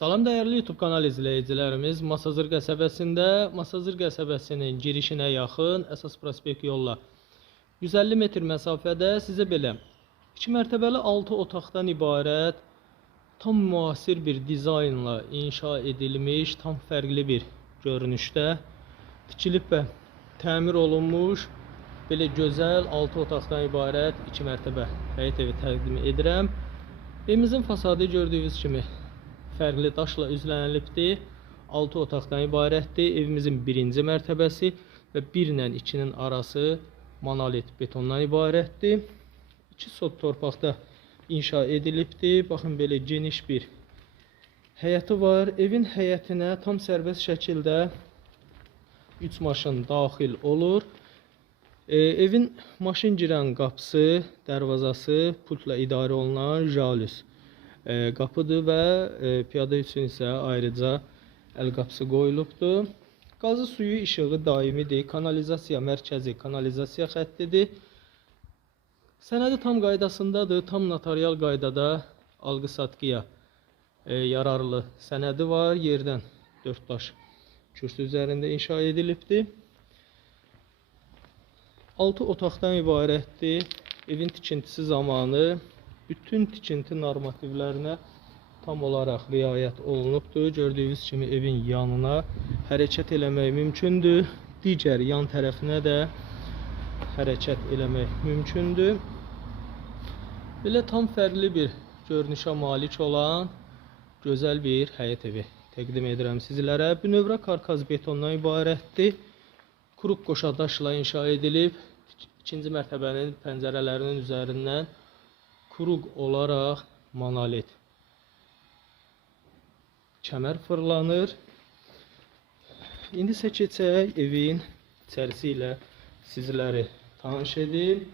Salam dəyərli YouTube kanal izləyicilərimiz. Masazır qəsəbəsində, Masazır qəsəbəsinin girişinə yaxın əsas prospekt yolla 150 metr məsafədə sizə belə 2 mərtəbəli 6 otaqdan ibarət tam müasir bir dizaynla inşa edilmiş, tam fərqli bir görünüşdə tikilib və təmir olunmuş belə gözəl 6 otaqdan ibarət 2 mərtəbə həyət evi təqdim edirəm. Evimizin fasadı gördüyünüz kimi fərqli daşla üzlənilibdir. 6 otaqdan ibarətdir. Evimizin birinci mərtəbəsi və 1 ilə 2-nin arası monolit betondan ibarətdir. 2 sot torpaqda inşa edilibdir. Baxın belə geniş bir həyəti var. Evin həyətinə tam sərbəst şəkildə 3 maşın daxil olur. E, evin maşın girən qapısı, dərvazası pultla idarə olunan jalüs qapıdır və e, piyada üçün isə ayrıca əl qapısı qoyulubdur. Qazı suyu işığı daimidir. Kanalizasiya mərkəzi kanalizasiya xəttidir. Sənədi tam qaydasındadır. Tam notarial qaydada alqı-satqıya e, yararlı sənədi var. Yerdən 4 daş kürsü üzərində inşa edilibdir. 6 otaqdan ibarətdir. Evin tikintisi zamanı bütün tikinti normativlərinə tam olaraq riayət olunubdur. Gördüyünüz kimi evin yanına hərəkət eləmək mümkündür. Digər yan tərəfinə də hərəkət eləmək mümkündür. Belə tam fərqli bir görünüşə malik olan gözəl bir həyət evi təqdim edirəm sizlərə. Bünövrə karkaz betondan ibarətdir. Kuruq qoşa daşla inşa edilib. İkinci mərtəbənin pəncərələrinin üzərindən kuruq olaraq monolit kəmər fırlanır. İndi isə keçək evin içərisi ilə sizləri tanış edim.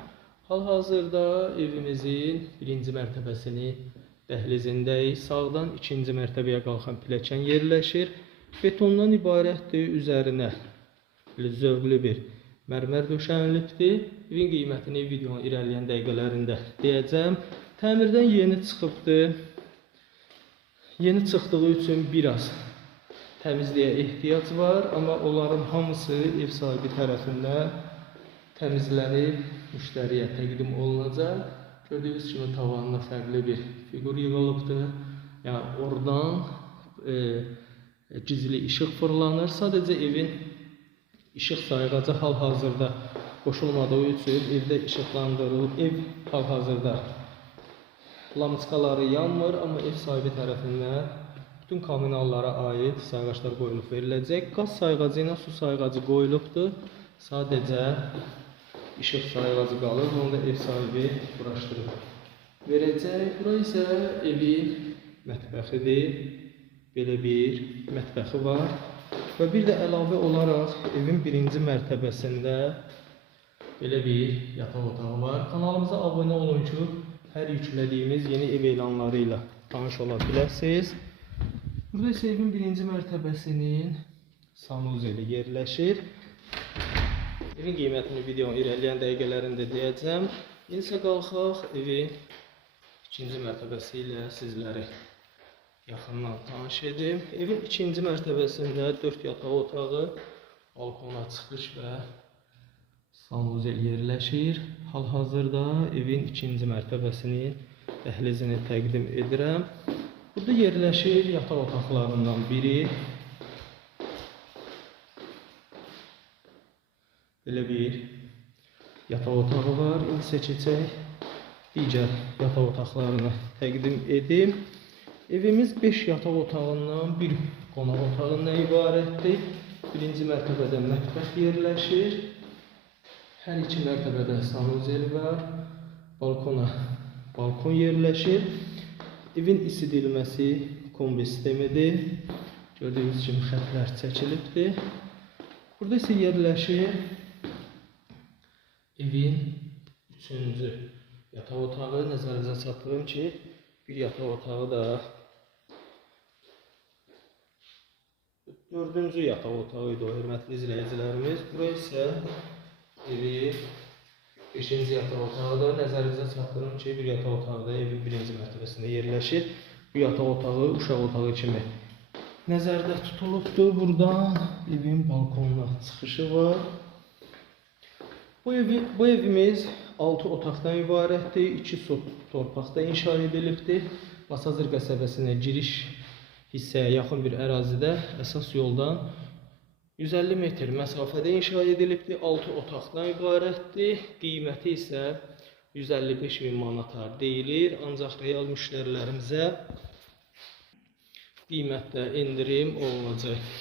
Hal-hazırda evimizin birinci mərtəbəsinin dəhlizindəyik. Sağdan ikinci mərtəbəyə qalxan pilləkən yerləşir. Betondan ibarətdir. Üzərinə zövqlü bir mərmər döşənilibdir. Evin qiymətini videonun irəliləyən dəqiqələrində deyəcəm. Təmirdən yeni çıxıbdır. Yeni çıxdığı üçün biraz təmizliyə ehtiyac var, amma onların hamısı ev sahibi tərəfindən təmizlənib müştəriyə təqdim olunacaq. Gördüyünüz kimi tavanına fərqli bir fiqur yığılıbdır. Yəni oradan e, gizli işıq fırlanır. Sadəcə evin işıq sayğacı hal-hazırda qoşulmadığı üçün evdə işıqlandırılıb. Ev hal-hazırda lamçkaları yanmır, amma ev sahibi tərəfindən bütün kommunallara aid sayğaclar qoyulub veriləcək. Qaz sayğacı ilə su sayğacı qoyulubdur. Sadəcə işıq sayğacı qalır. Onu da ev sahibi quraşdırıb verəcək. Bura isə evin mətbəxidir. Belə bir mətbəxi var. Və bir də əlavə olaraq evin birinci mərtəbəsində belə bir yataq otağı var. Kanalımıza abunə olun ki, hər yüklədiyimiz yeni ev elanları ilə tanış ola biləsiniz. Burada isə evin birinci mərtəbəsinin sanuzeli yerləşir. Evin qiymətini videonun irəliləyən dəqiqələrində deyəcəm. İndi isə qalxaq evin ikinci mərtəbəsi ilə sizləri yaxından tanış edim. Evin ikinci mərtəbəsində 4 yataq otağı, balkona çıxış və sanuzel yerləşir. Hal-hazırda evin ikinci mərtəbəsinin dəhlizini təqdim edirəm. Burada yerləşir yataq otaqlarından biri. Belə bir yataq otağı var. İndi keçək digər yataq otaqlarını təqdim edim. Evimiz 5 yataq otağından, bir qonaq otağından ibarətdir. Birinci mərtəbədə mətbəx yerləşir. Hər iki mərtəbədə sanuzel var. Balkona balkon yerləşir. Evin isidilməsi kombi sistemidir. Gördüyünüz kimi xətlər çəkilibdir. Burada isə yerləşir evin üçüncü yataq otağı. Nəzərinizə çatdırım ki, bir yataq otağı da Dördüncü yataq otağı idi o hörmətli izləyicilərimiz. Bura isə evi beşinci yataq otağı da nəzərinizə çatdırım ki, bir yataq otağı da evin birinci mərtəbəsində yerləşir. bu yataq otağı uşaq otağı kimi nəzərdə tutulubdur. Buradan evin balkonuna çıxışı var. Bu evi bu evimiz 6 otaqdan ibarətdir. 2 sot torpaqda inşa edilibdir. Masazır qəsəbəsinə giriş hissəyə yaxın bir ərazidə əsas yoldan 150 metr məsafədə inşa edilibdir. 6 otaqdan ibarətdir. Qiyməti isə 155 min manata deyilir. Ancaq real müştərilərimizə qiymətdə endirim olunacaq.